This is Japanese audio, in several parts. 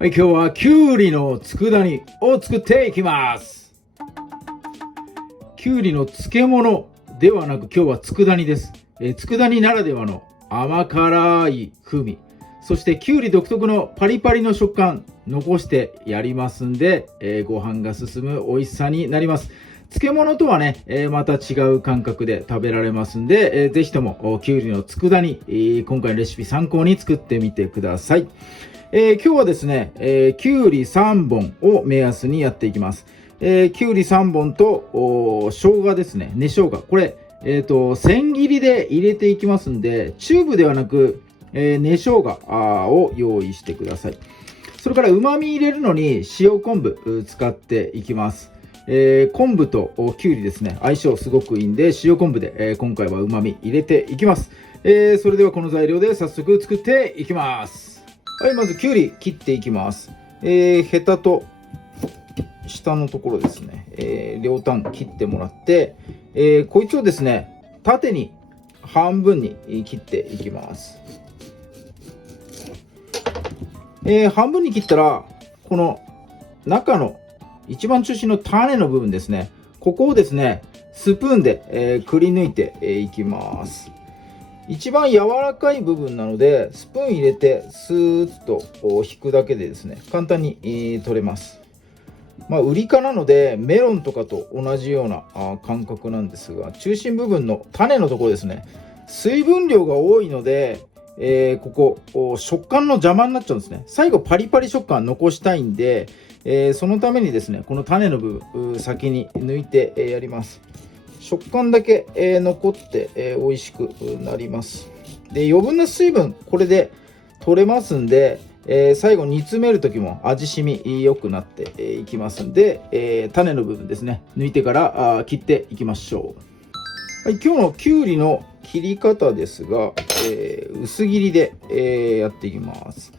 はい、今日はきゅうりの佃煮を作っていきます。きゅうりの漬物ではなく今日は佃煮です。佃煮ならではの甘辛い風味、そしてきゅうり独特のパリパリの食感残してやりますんで、ご飯が進む美味しさになります。漬物とはね、また違う感覚で食べられますんで、ぜひともきゅうりの佃煮、今回のレシピ参考に作ってみてください。今日はですね、きゅうり3本を目安にやっていきます。きゅうり3本と生姜ですね、根生姜。これ、千切りで入れていきますんで、チューブではなく、根生姜を用意してください。それから旨味入れるのに塩昆布使っていきます。昆布ときゅうりですね、相性すごくいいんで、塩昆布で、今回は旨味入れていきます。それではこの材料で早速作っていきます。はい、まずきゅうり切っていきます。ヘタと下のところですね、両端切ってもらって、こいつをですね、縦に半分に切っていきます。半分に切ったら、この中の一番中心の種の部分ですね、ここをですね、スプーンで、くり抜いていきます。一番柔らかい部分なので、スプーン入れてスーッと引くだけでですね、簡単に取れます。ウリ科なのでメロンとかと同じような感覚なんですが、中心部分の種のところですね、水分量が多いので、ここ食感の邪魔になっちゃうんですね。最後パリパリ食感残したいんで、そのためにですね、この種の部分先に抜いてやります。食感だけ、残って、美味しくなります。で、余分な水分これで取れますんで、最後煮詰める時も味しみ良くなっていきますんで、種の部分ですね、抜いてから切っていきましょう。はい、今日のきゅうりの切り方ですが、薄切りで、やっていきます。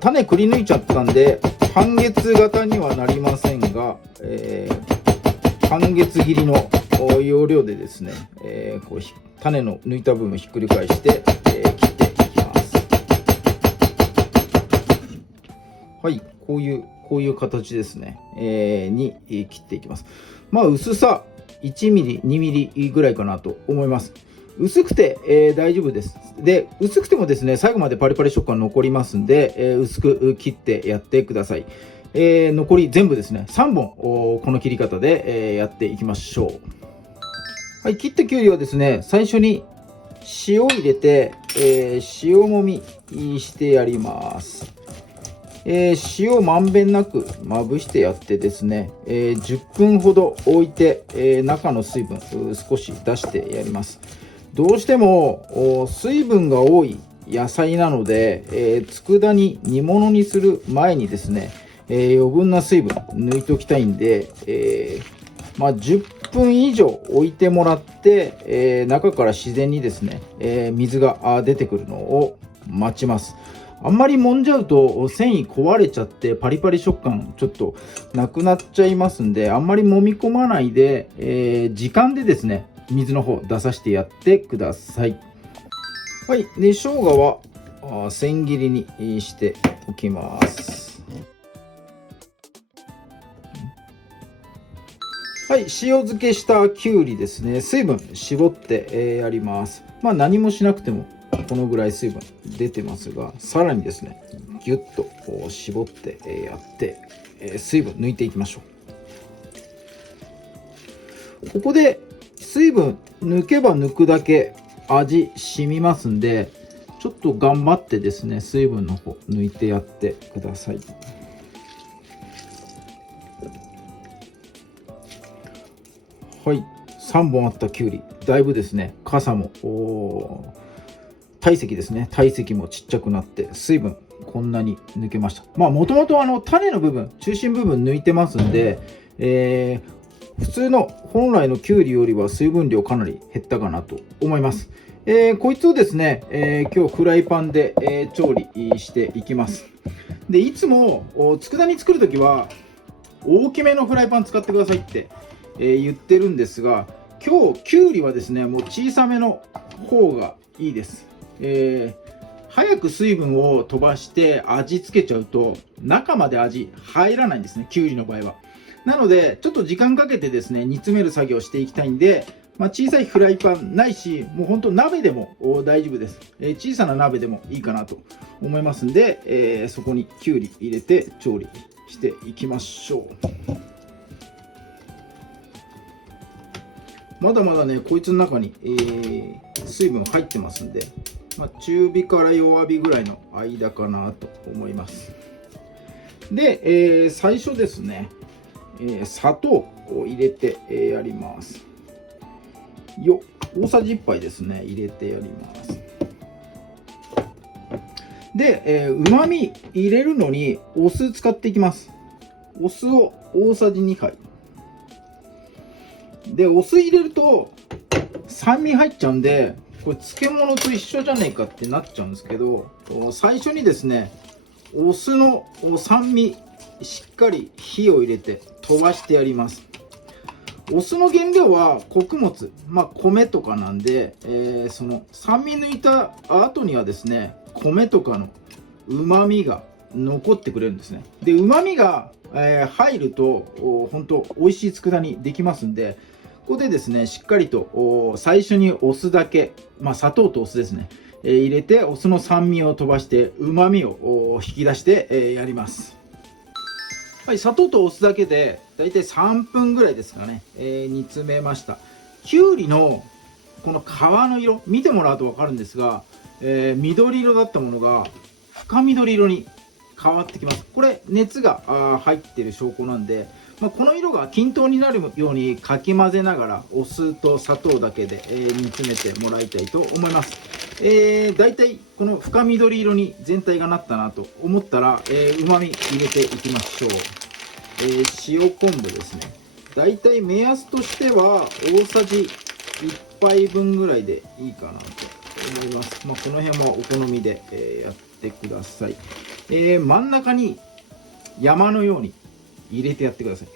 種くり抜いちゃったんで半月型にはなりませんが、半月切りの要領でですね、こう種の抜いた部分をひっくり返して、切っていきます。はい、こういう形ですね、に切っていきます。薄さ1ミリ2ミリぐらいかなと思います。薄くて、大丈夫です。で、薄くてもですね、最後までパリパリ食感残りますんで、薄く切ってやってください。残り全部ですね、3本この切り方で、やっていきましょう。はい、切ったきゅうりはですね、最初に塩を入れて、塩もみしてやります。塩をまんべんなくまぶしてやってですね、10分ほど置いて、中の水分少し出してやります。どうしても水分が多い野菜なので、佃煮煮物にする前にですね、余分な水分抜いておきたいんで、10分以上置いてもらって、中から自然にですね、水が出てくるのを待ちます。あんまり揉んじゃうと繊維壊れちゃってパリパリ食感ちょっとなくなっちゃいますんで、あんまり揉み込まないで、時間でですね、水の方出させてやってください。はい、で生姜は千切りにしておきます。はい、塩漬けしたきゅうりですね、水分絞って、やります。何もしなくてもこのぐらい水分出てますが、さらにですね、ぎゅっと絞って、やって、水分抜いていきましょう。ここで水分抜けば抜くだけ味染みますんで、ちょっと頑張ってですね、水分の方抜いてやってください。はい、3本あったきゅうり、だいぶですね、傘も体積ですね、体積もちっちゃくなって水分こんなに抜けました。もともと種の部分、中心部分抜いてますんで、普通の本来のきゅうりよりは水分量かなり減ったかなと思います。こいつをですね、今日フライパンで、調理していきます。で、いつも佃煮作るときは大きめのフライパン使ってくださいって、言ってるんですが、今日きゅうりはですね、もう小さめの方がいいです。早く水分を飛ばして味付けちゃうと中まで味入らないんですね、きゅうりの場合は。なのでちょっと時間かけてですね煮詰める作業をしていきたいんで、小さいフライパンないし、もう本当鍋でも大丈夫です。小さな鍋でもいいかなと思いますんで、そこにきゅうり入れて調理していきましょう。まだまだねこいつの中に、水分入ってますんで、中火から弱火ぐらいの間かなと思います。で、最初ですね、砂糖を入れて、やります。大さじ1杯ですね入れてやります。で、うまみ入れるのにお酢使っていきます。お酢を大さじ2杯で、お酢入れると酸味入っちゃうんで、これ漬物と一緒じゃねえかってなっちゃうんですけど、最初にですねお酢の酸味しっかり火を入れて飛ばしてやります。お酢の原料は穀物、米とかなんで、その酸味抜いた後にはですね米とかのうまみが残ってくれるんですね。でうまみが、入ると本当美味しい佃煮できますんで、ここでですねしっかりと最初にお酢だけ、砂糖とお酢ですね、入れてお酢の酸味を飛ばしてうまみを引き出して、やります。はい、砂糖とお酢だけでだいたい3分ぐらいですかね、煮詰めました。きゅうりのこの皮の色見てもらうと分かるんですが、緑色だったものが深緑色に変わってきます。これ熱が入っている証拠なんで、この色が均等になるようにかき混ぜながらお酢と砂糖だけで、煮詰めてもらいたいと思います。だいたいこの深緑色に全体がなったなと思ったら、うまみ入れていきましょう。塩昆布ですね。だいたい目安としては大さじ1杯分ぐらいでいいかなと思います。この辺はお好みで、やってください。真ん中に山のように入れてやってください。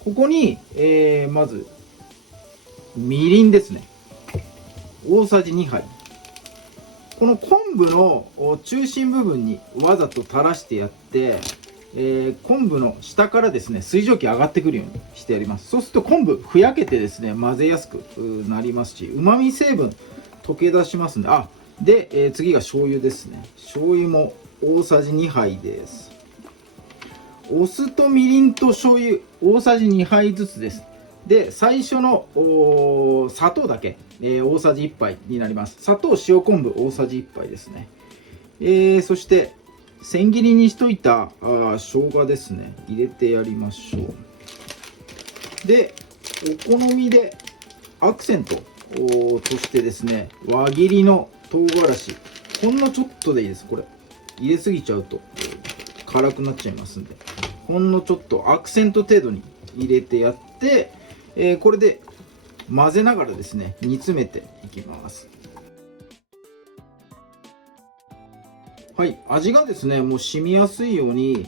ここに、まずみりんですね。大さじ2杯。この昆布の中心部分にわざと垂らしてやって、昆布の下からですね水蒸気上がってくるようにしてやります。そうすると昆布ふやけてですね混ぜやすくなりますし、うまみ成分溶け出しますんで、で、次が醤油ですね。醤油も大さじ2杯です。お酢とみりんと醤油大さじ2杯ずつです。で最初の砂糖だけ、大さじ1杯になります。砂糖塩昆布大さじ1杯ですね。そして千切りにしといた生姜ですね入れてやりましょう。でお好みでアクセントとしてですね輪切りの唐辛子ほんのちょっとでいいです。これ入れすぎちゃうと辛くなっちゃいますんで、ほんのちょっとアクセント程度に入れてやって、これで混ぜながらですね煮詰めていきます。はい、味がですねもう染みやすいように、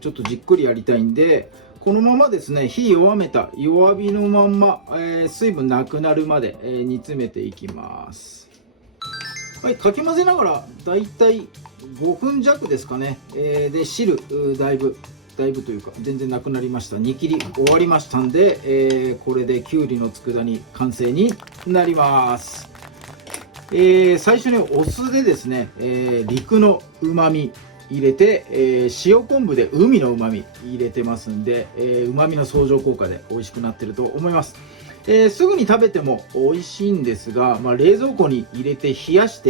ちょっとじっくりやりたいんで、このままですね火弱めた弱火のまんま、水分なくなるまで、煮詰めていきます。はい、かき混ぜながらだいたい5分弱ですかね、で汁だいぶというか全然なくなりました。煮切り終わりましたんで、これできゅうりの佃煮完成になります。最初にお酢でですね、陸のうまみ入れて、塩昆布で海のうまみ入れてますんで、うまみの相乗効果で美味しくなってると思います。すぐに食べても美味しいんですが、冷蔵庫に入れて冷やす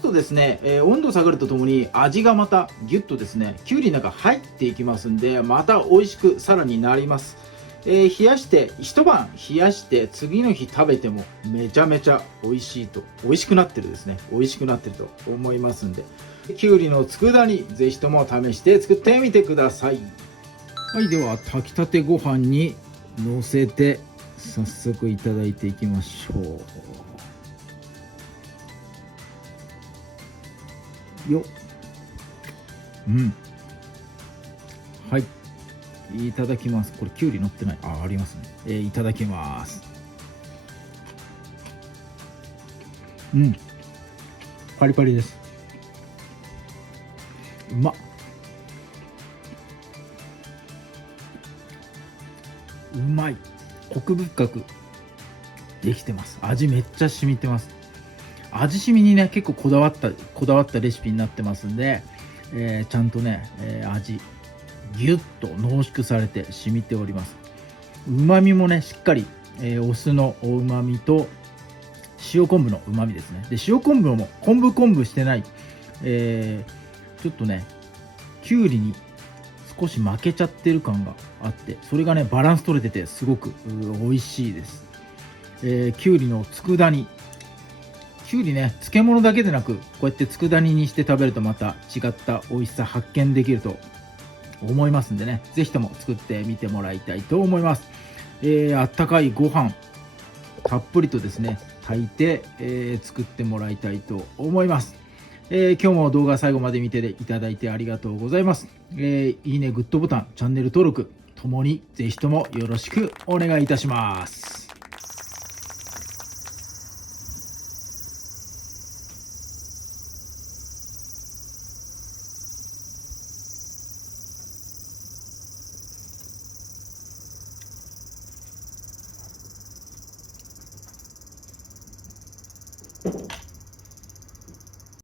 とですね、温度下がるとともに味がまたギュッとですねきゅうりの中入っていきますんで、また美味しくさらになります。冷やして一晩冷やして次の日食べてもめちゃめちゃ美味しくなってるですね美味しくなってると思いますんで、きゅうりの佃煮ぜひとも試して作ってみてください。はい、では炊きたてご飯にのせて早速いただいていきましょう。よっ、はい、いただきます。これきゅうり乗ってない？ありますね。いただきます。パリパリです。うまっ。うまい。コク深くできてます。味めっちゃ染みてます。味染みにね、結構こだわったレシピになってますんで、ちゃんとね、味ギュッと濃縮されて染みております。うまみもね、しっかり、お酢のおうまみと塩昆布のうまみですね。で、塩昆布も昆布してない、ちょっとね、きゅうりに少し負けちゃってる感があって、それがね、バランス取れててすごく美味しいです。きゅうりの佃煮。きゅうりね、漬物だけでなく、こうやって佃煮にして食べるとまた違った美味しさ発見できると思いますんでね、ぜひとも作ってみてもらいたいと思います。あったかいご飯、たっぷりとですね、炊いて、作ってもらいたいと思います。今日も動画最後まで見ていただいてありがとうございます。いいね、グッドボタン、チャンネル登録ともにぜひともよろしくお願いいたします。